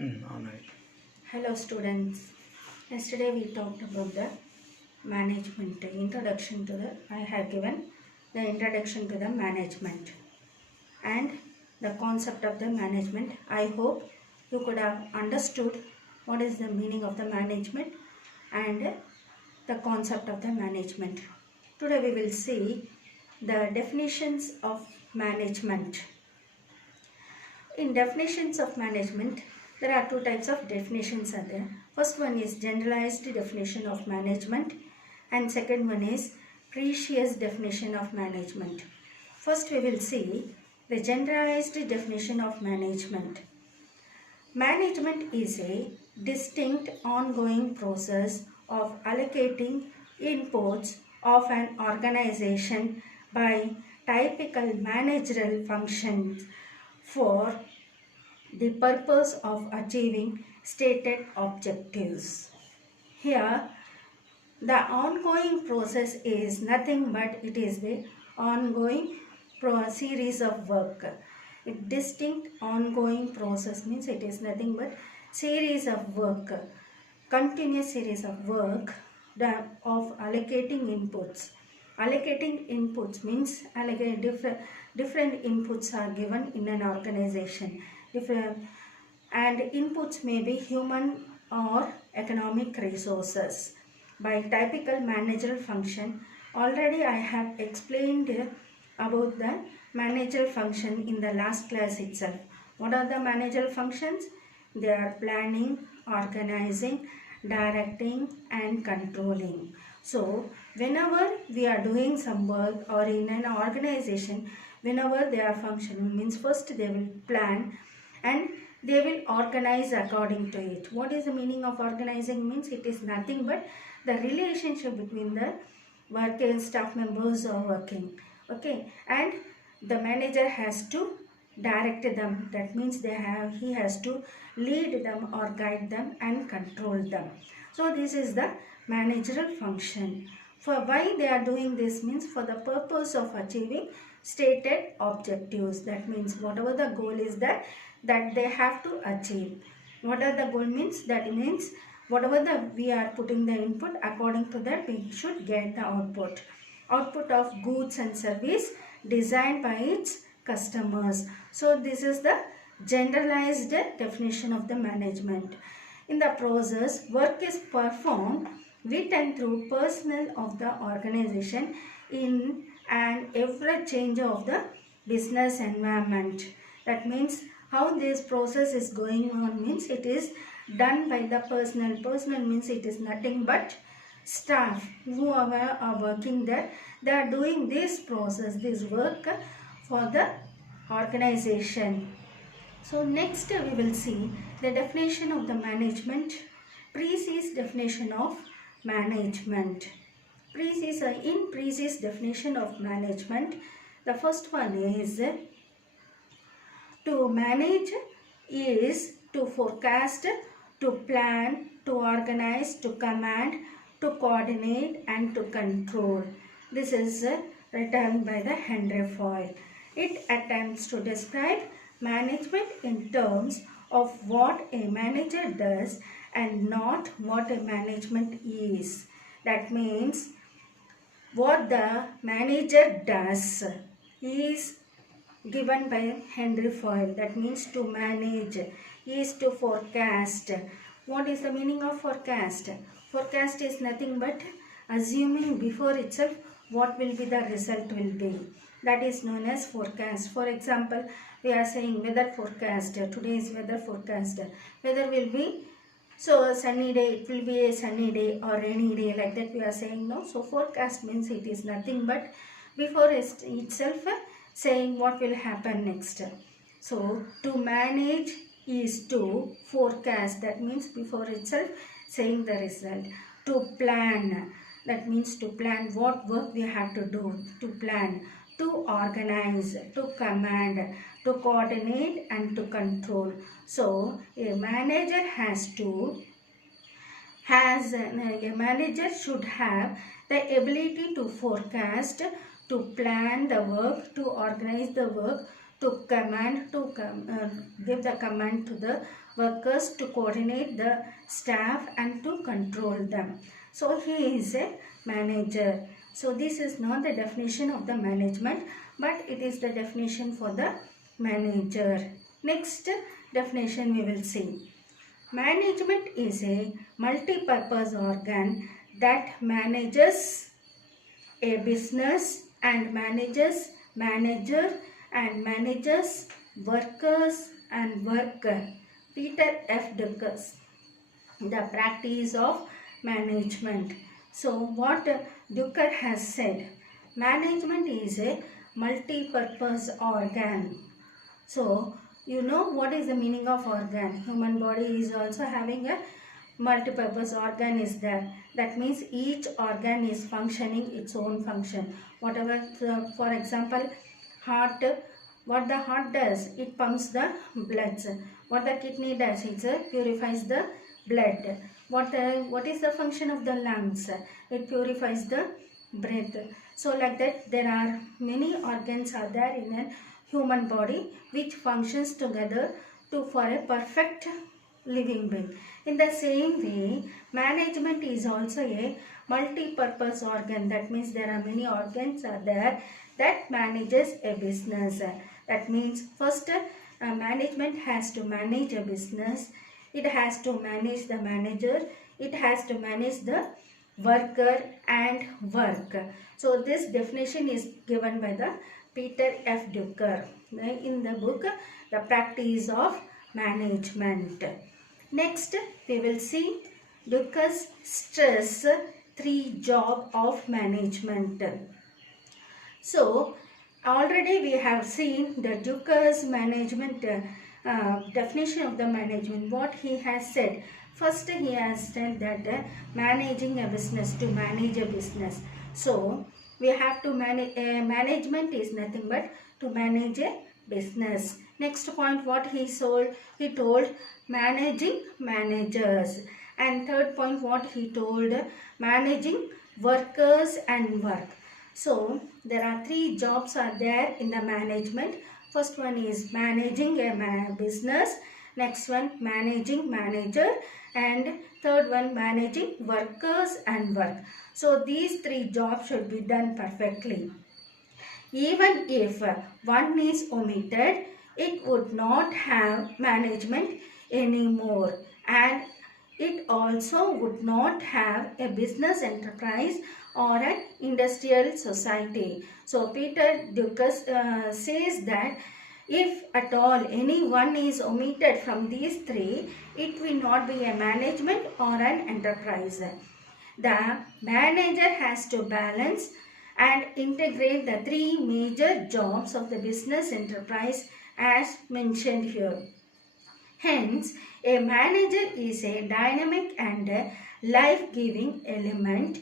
Alright. Hello students. Yesterday we talked about the management introduction to the I have given the introduction to the management and the concept of the management. I hope you could have understood what is the meaning of the management and the concept of the management. Today we will see the definitions of management. In definitions of management, there are two types of definitions are there. First one is generalized definition of management and second one is precise definition of management. First we will see the generalized definition of management. Management is a distinct ongoing process of allocating inputs of an organization by typical managerial functions for the purpose of achieving stated objectives. Here, the ongoing process is nothing but it is the ongoing series of work. A distinct ongoing process means it is nothing but series of work, continuous series of work of allocating inputs. Allocating inputs means different inputs are given in an organization. And inputs may be human or economic resources. By typical managerial function, already I have explained about the managerial function in the last class itself. What are the managerial functions? They are planning, organizing, directing and controlling. So, whenever we are doing some work or in an organization, whenever they are functioning, means first they will plan and they will organize according to it. What is the meaning of organizing? Means it is nothing but the relationship between the working staff members are working. Okay, and the manager has to direct them. That means he has to lead them or guide them and control them. So this is the managerial function. For why they are doing this means for the purpose of achieving stated objectives. That means whatever the goal is that they have to achieve. What are the goal means? That means whatever we are putting the input, according to that we should get the output. Output of goods and service designed by its customers. So this is the generalized definition of the management. In the process, work is performed with and through personnel of the organization in and every change of the business environment. That means how this process is going on means it is done by the personnel. Personnel means it is nothing but staff who are working there. They are doing this process, this work for the organization. So next we will see the definition of the management, precise definition of management. Precise definition of management. The first one is to manage is to forecast, to plan, to organize, to command, to coordinate and to control. This is written by the Henry Ford. It attempts to describe management in terms of what a manager does and not what a management is. That means what the manager does is given by Henry Ford. That means to manage is to forecast. What is the meaning of forecast? Forecast is nothing but assuming before itself what will be the result will be. That is known as forecast. For example, we are saying weather forecast. Today is weather forecast. Weather will be so sunny day, it will be a sunny day or rainy day, like that we are saying no. So forecast means it is nothing but before itself saying what will happen next. So to manage is to forecast. That means before itself saying the result. To plan, that means to plan what work we have to do. To plan. To organize, to command, to coordinate and to control. So a manager should have the ability to forecast, to plan the work, to organize the work, to give the command to the workers to coordinate the staff and to control them. So he is a manager. So this is not the definition of the management, but it is the definition for the manager. Next definition we will see. Management is a multi-purpose organ that manages a business and manages workers and worker. Peter F. Drucker, the practice of management. So what Drucker has said, management is a multi-purpose organ. So you know what is the meaning of organ. Human body is also having a multi-purpose organ is there. That means each organ is functioning its own function. Whatever, for example, heart, what the heart does, it pumps the blood. What the kidney does, it purifies the blood. What is the function of the lungs? It purifies the breath. So like that, there are many organs are there in a human body which functions together for a perfect living being. In the same way, management is also a multi-purpose organ. That means there are many organs are there that manages a business. That means first management has to manage a business. It has to manage the manager. It has to manage the worker and work. So this definition is given by the Peter F. Drucker in the book The Practice of Management. Next we will see Drucker's stress 3 job of management. So already we have seen the Drucker's management definition of the management. What he has said. First he has said that managing a business, to manage a business. So we have to manage, management is nothing but to manage a business. Next point what he told managing managers. And third point what he told, managing workers and work. So there are 3 jobs are there in the management. First one is managing a business. Next one managing manager. And third one managing workers and work. So these 3 jobs should be done perfectly. Even if one is omitted, it would not have management anymore, and it also would not have a business enterprise or an industrial society. So Peter Drucker says that if at all any one is omitted from these 3, it will not be a management or an enterprise. The manager has to balance and integrate the 3 major jobs of the business enterprise as mentioned here. Hence, a manager is a dynamic and life-giving element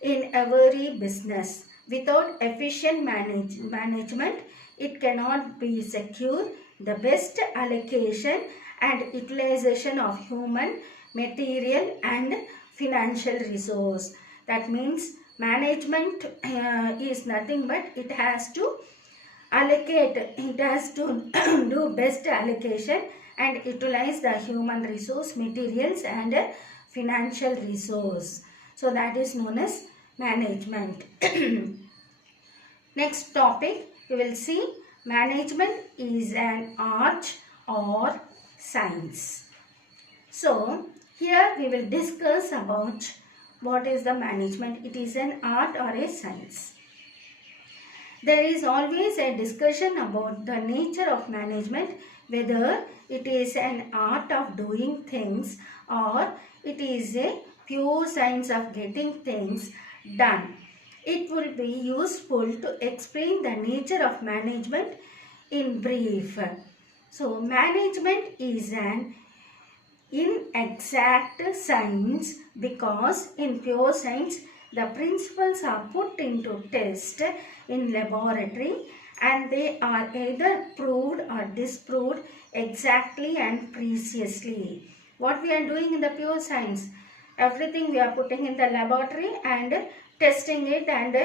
in every business. Without efficient management, it cannot be secure the best allocation and utilization of human, material and financial resource. That means management is nothing but it has to allocate, it has to do best allocation and utilize the human resource, materials and financial resource. So that is known as management. Next topic we will see, management is an art or science. So here we will discuss about what is the management. It is an art or a science. There is always a discussion about the nature of management, whether it is an art of doing things or it is a pure science of getting things done. It will be useful to explain the nature of management in brief. So, management is an inexact science because in pure science the principles are put into test in laboratory and they are either proved or disproved exactly and precisely. What we are doing in the pure science, everything we are putting in the laboratory and testing it and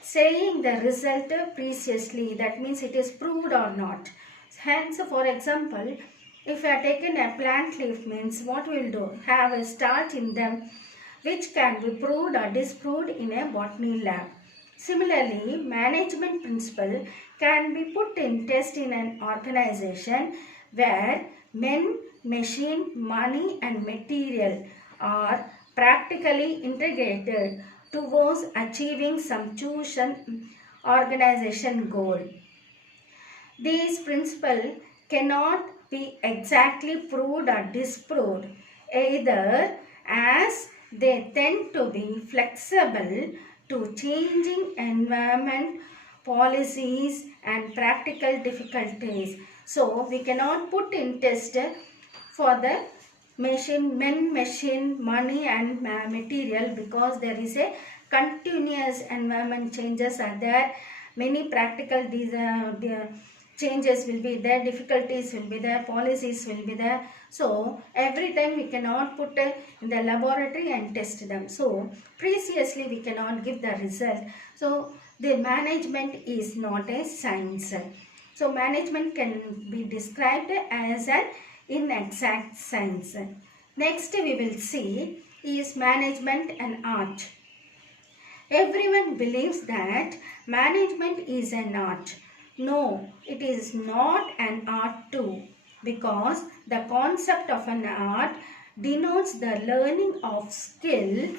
saying the result preciously. That means it is proved or not. Hence, for example, if you are taken a plant leaf, means what we will do? Have a starch in them which can be proved or disproved in a botany lab. Similarly, management principle can be put in test in an organization where men, machine, money and material are practically integrated towards achieving some chosen organization goal. These principles cannot be exactly proved or disproved either, as they tend to be flexible to changing environment, policies and practical difficulties. So we cannot put in test for the machine, money and material, because there is a continuous environment changes are there. Many practical changes will be there, difficulties will be there, policies will be there. So every time we cannot put in the laboratory and test them. So preciously we cannot give the result. So the management is not a science. So management can be described as an inexact science. Next we will see is management and art. Everyone believes that management is an art. No, it is not an art too, because the concept of an art denotes the learning of skill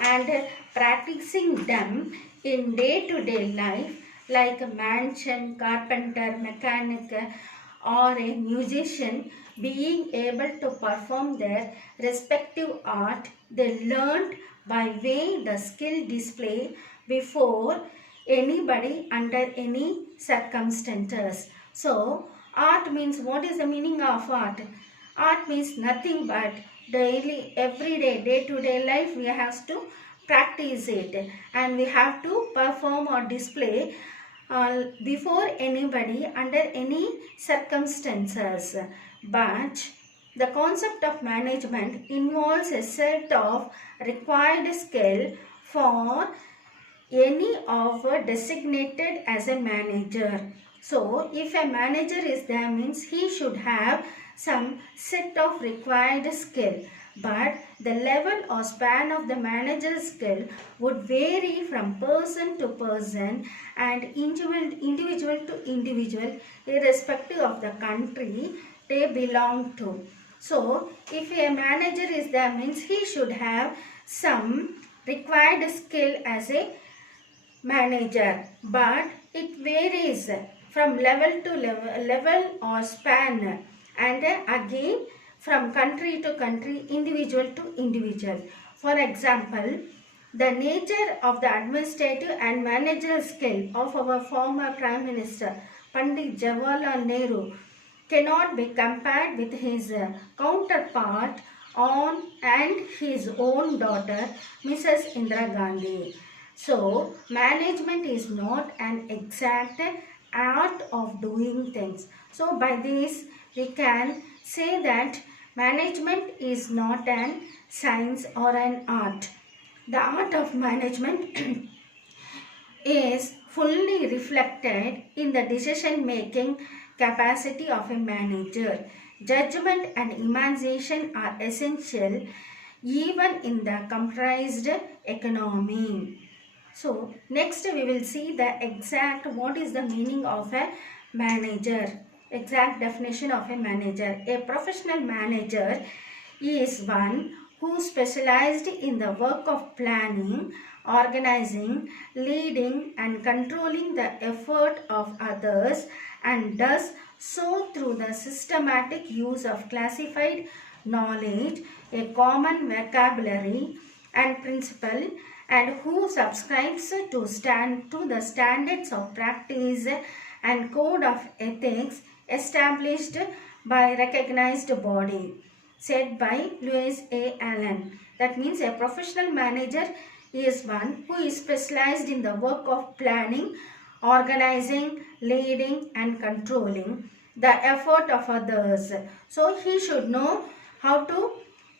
and practicing them in day-to-day life, like a mansion, carpenter, mechanic or a musician being able to perform their respective art they learned by way the skill display before anybody under any circumstances. So art means, what is the meaning of art? Art means nothing but daily, everyday, day-to-day life we have to practice it and we have to perform or display before anybody under any circumstances. But the concept of management involves a set of required skill for any of designated as a manager. So if a manager is there, means he should have some set of required skill, but the level or span of the manager's skill would vary from person to person and individual to individual, irrespective of the country they belong to. So if a manager is there, means he should have some required skill as a manager, but it varies from level to level or span, and again from country to country, individual to individual. For example, the nature of the administrative and managerial skill of our former Prime Minister Pandit Jawaharlal Nehru cannot be compared with his counterpart on and his own daughter Mrs. Indira Gandhi. So management is not an exact art of doing things. So by this we can say that management is not an science or an art. The art of management is fully reflected in the decision making capacity of a manager. Judgment and imagination are essential even in the computerized economy. So next we will see the exact what is the meaning of a manager. Exact definition of a manager. A professional manager is one who specialized in the work of planning, organizing, leading and controlling the effort of others, and does so through the systematic use of classified knowledge, a common vocabulary and principle, and who subscribes to the standards of practice and code of ethics established by recognized body, said by Louis A. Allen. That means a professional manager is one who is specialized in the work of planning, organizing, leading and controlling the effort of others. So he should know how to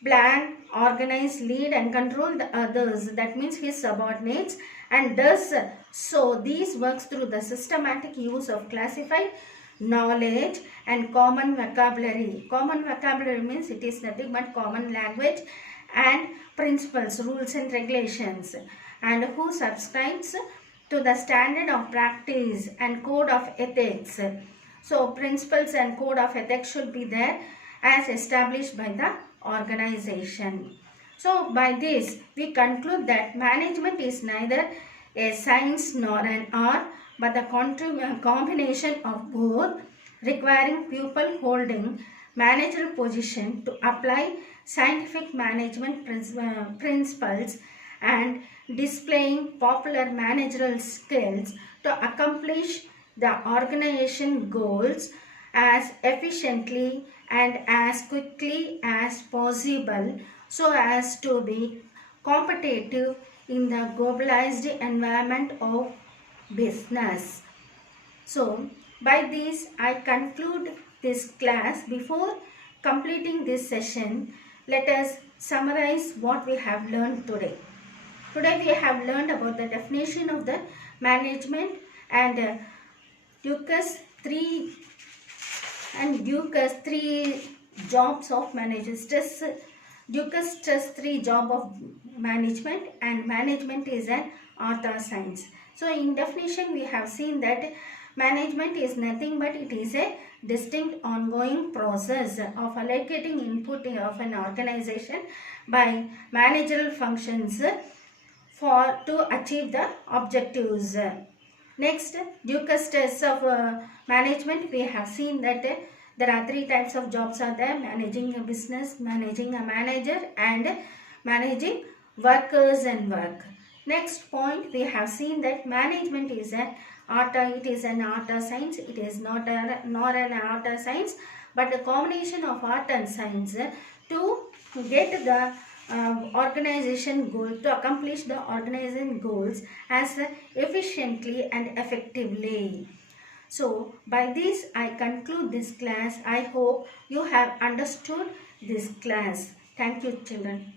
plan, organize, lead and control the others, that means his subordinates, and does so these works through the systematic use of classified knowledge and common vocabulary. Common vocabulary means it is nothing but common language and principles, rules and regulations, and who subscribes to the standard of practice and code of ethics. So principles and code of ethics should be there as established by the organization. So by this we conclude that management is neither a science nor an art, but the combination of both, requiring people holding managerial position to apply scientific management principles and displaying popular managerial skills to accomplish the organization goals as efficiently and as quickly as possible, so as to be competitive in the globalized environment of business. So by this I conclude this class. Before completing this session, let us summarize what we have learned today. Today we have learned about the definition of the management and Dukas three jobs of managers. Dukas stress three job of management, and management is an art or science. So in definition we have seen that management is nothing but it is a distinct ongoing process of allocating input of an organization by managerial functions to achieve the objectives. Next, Dukas tests of management, we have seen that there are three types of jobs are there: managing a business, managing a manager and managing workers and work. Next point, we have seen that management is an art, it is an art or science. It is not an art or science, but the combination of art and science to get the organization goal, to accomplish the organization goals as efficiently and effectively. So by this I conclude this class. I hope you have understood this class. Thank you, children.